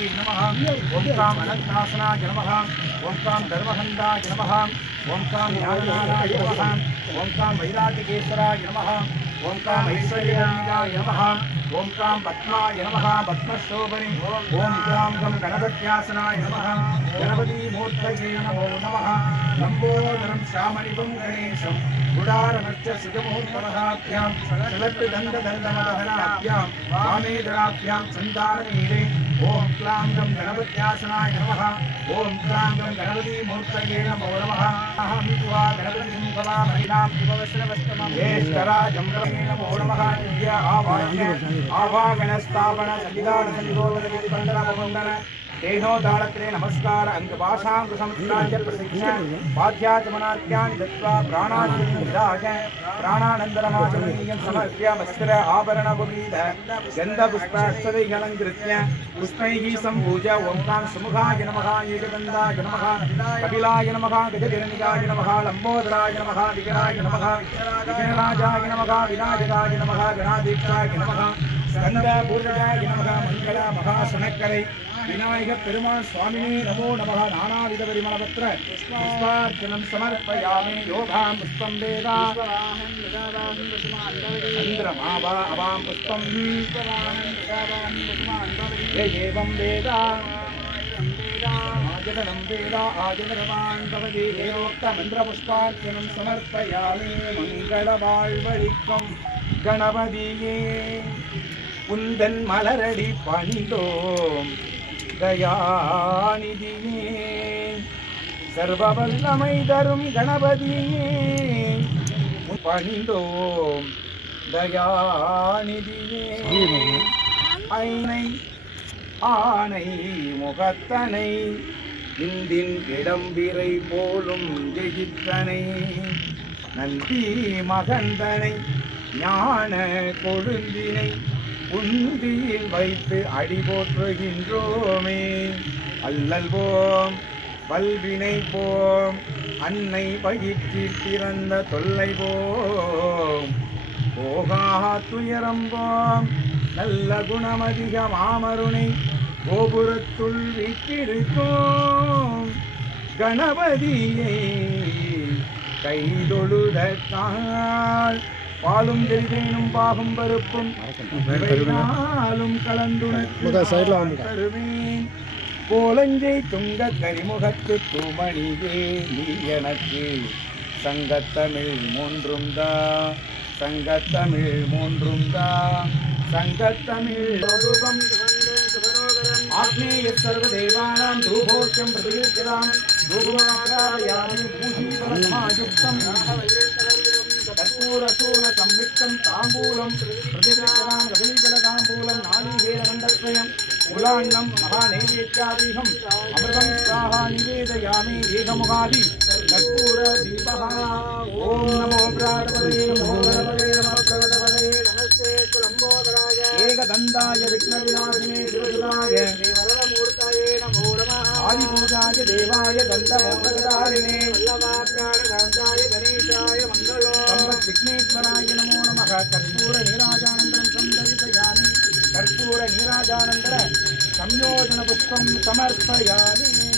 भगवती नमः ओम काम अनंतासनाय नमः ओम काम धर्महंताय नमः ओम काम ज्ञाननाराय नमः ओम काम वैराग्यकेश्वराय नमः ओम काम ऐश्वर्यगम्याय नमः ओम काम पद्माय नमः पद्मशोभने ओम काम गम गणपत्यासनाय नमः गणपति मूर्तये नमो नमः लंबोदरं श्यामनिपुं गणेशं गुडारमर्च सुजमुहूर्तमहाभ्यां चलत्तदण्डदण्डमदहनाभ्यां वामेदराभ्यां चन्दाननीरे ओम क्लां गं गणपत्यासनाय नमः ओम क्लां गं गणपति मूर्तये नमो नमः अहं त्वा गणपतिं भवामहिनां शिववस्त्रवस्त्रमं ज्येष्ठराजं नमो नमः दिव्य आवागणस्थापन सन्निधान सन्निधोदन तेनोदालत्रे नमस्कार अंगभाषांकुशंस्कार्य प्रशिक्षण पाठ्याचमनाख्यानि दत्त्वा प्राणानन्दविराज प्राणानन्दरमाचमनीयं समर्प्य वस्त्र आभरणगुलीध गन्धपुष्पाक्षरैरलङ्कृत्य पुष्पैः सम्पूज्य ओंकार सुमुखाय नमः एकदन्ताय नमः कपिलाय नमः गजगिरणिकाय नमः लम्बोदराय नमः विकराय नमः विघ्नराजाय नमः विनायकाय नमः गणाधीक्षाय नमः स्कन्दपूर्वजाय नमः मंगल महाशनकरै विनायक पेरुमाள் स्वामिने नमो नमः नानाविध परिमलपत्र पुष्पार्चनं समर्पयामि योगां पुष्पं वेदा चन्द्रमा वा अवां पुष्पं ये एवं वेदा आजनं वेदा आजनरवान् भवति एवोक्तमन्त्रपुष्पार्चनं समर्पयामि मङ्गलवाழ்வளிக்கும் गणपतिये उन्दन मलरடி பணிந்தோம் दयानिधिये सर्ववल्लமை தரும் गणपतिये பணிந்தோம் दयानिधिये ஐனை ஆனை முகத்தனை இந்தின் இடம்பிரை போலும் ஜெயித்தனை நந்தி மகந்தனை ஞான கொழுந்தினை உந்தியில் வைத்து அடி போற்றுகின்றோமே அல்லல் போம் வல்வினை போம் அன்னை பயிற்றில் பிறந்த தொல்லை போம் போகா துயரம் போம் நல்ல குணமதிக மாமருணை கோபுரத்துள் வீட்டிருக்கும் கணபதியை கைதொழுதற்கால் பாலும் தெளிவேனும் பாகும் பருப்பும் கலந்துணர்வேன் கோலஞ்சை துங்க கரிமுகத்து தூமணியே நீ எனக்கு சங்கத்தமிழ் மூன்றும் தா சங்கத்தமிழ் மூன்றும் தா சங்கத்தமிழ் ஆக்னேய சர்வதேவானாं தூபோச்சம் பிரதிகிருதாம் தூபமாராயாமி பூஜீவனமாயுக்தம் कर्पूरसून संवित्तं ताम्बूलं प्रतिविक्रां गदलीबलताम्बूलं नालीहेरगण्डत्रयं कुलान्नं महानैवेद्यादीहम् अमृतं स्वाहा निवेदयामि एकमुखादि कर्पूरदीपः ॐ नमो प्राणपदये नमो गणपते नमः प्रगटपदये नमस्ते लम्बोदराय एकदन्ताय विघ्नविनाशिने शिवसुताय श्रीवरदमूर्तये नमो नमः आदिपूजाय देवाय दन्तमोदकधारिणे वल्लभाप्राणकान्ताय गणेशाय मङ्गलो विघ्नेश्वराय नमो नमः कर्पूर नीराजानन्दं संदर्शयामि कर्पूर नीराजानन्दर संयोजन पुष्पं समर्पयामि।